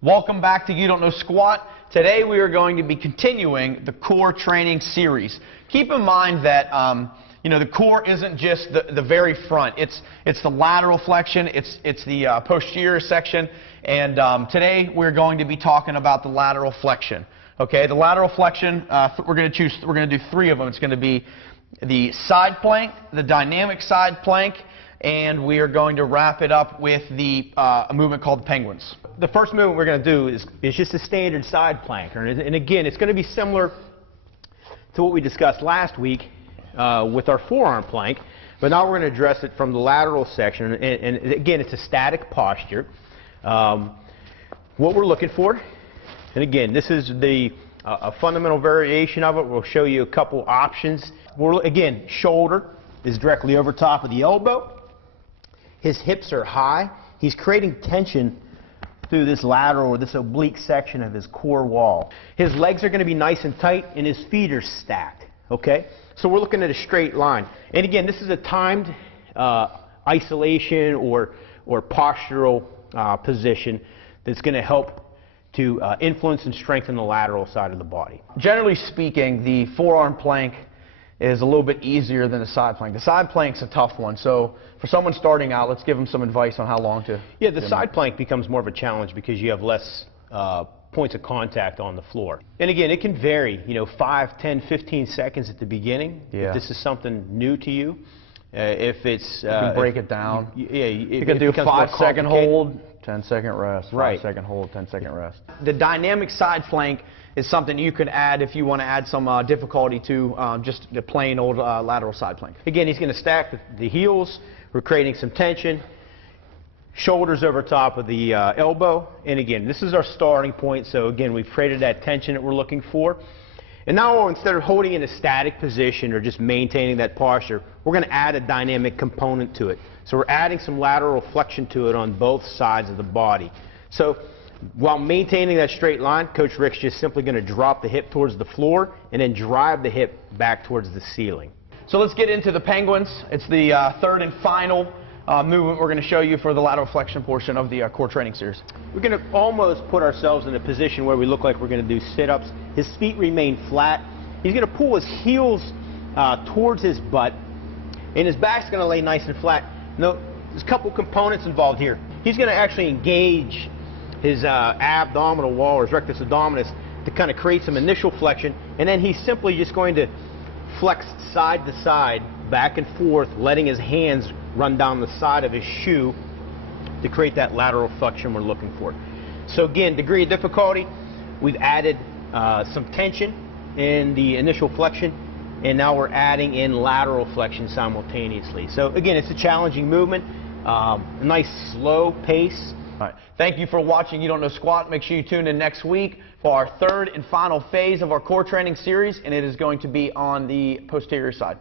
Welcome back to You Don't Know Squat. Today we are going to be continuing the core training series. Keep in mind that the core isn't just the very front. It's the lateral flexion. It's the posterior section. And today we're going to be talking about the lateral flexion. Okay, the lateral flexion. We're going to do three of them. It's going to be the side plank, the dynamic side plank, and we are going to wrap it up with a movement called the penguins. The first movement we're going to do is just a standard side plank. And again, it's going to be similar to what we discussed last week with our forearm plank, but now we're going to address it from the lateral section. And again, it's a static posture. What we're looking for, and again, this is a fundamental variation of it. We'll show you a couple options. Again, shoulder is directly over top of the elbow. His hips are high. He's creating tension through this lateral or this oblique section of his core wall. His legs are going to be nice and tight, and his feet are stacked. Okay? So we're looking at a straight line. And again, this is a timed isolation or postural position that's going to help to influence and strengthen the lateral side of the body. Generally speaking, the forearm plank is a little bit easier than the side plank. The side plank's a tough one. So for someone starting out, let's give them some advice on how long to... Yeah, the side plank becomes more of a challenge because you have less points of contact on the floor. And again, it can vary, 5, 10, 15 seconds at the beginning. Yeah. If this is something new to you. If it's... you can break it down. You can do 5-second hold, 10-second rest, right. 5-second hold, 10-second rest. The dynamic side plank is something you could add if you want to add some difficulty to just the plain old lateral side plank. Again, he's going to stack the heels. We're creating some tension. Shoulders over top of the elbow. And again, this is our starting point. So again, we've created that tension that we're looking for. And now instead of holding in a static position or just maintaining that posture, we're going to add a dynamic component to it. So we're adding some lateral flexion to it on both sides of the body. So while maintaining that straight line, Coach Rick's just simply going to drop the hip towards the floor and then drive the hip back towards the ceiling. So let's get into the penguins. It's the third and final movement we're going to show you for the lateral flexion portion of the core training series. We're going to almost put ourselves in a position where we look like we're going to do sit-ups. His feet remain flat. He's going to pull his heels towards his butt, and his back's going to lay nice and flat. Now, there's a couple components involved here. He's going to actually engage his abdominal wall, or his rectus abdominis, to kind of create some initial flexion, and then he's simply just going to flex side to side, back and forth, letting his hands run down the side of his shoe to create that lateral flexion we're looking for. So again, degree of difficulty, we've added some tension in the initial flexion, and now we're adding in lateral flexion simultaneously. So again, it's a challenging movement, a nice slow pace. All right. Thank you for watching You Don't Know Squat. Make sure you tune in next week for our third and final phase of our core training series, and it is going to be on the posterior side.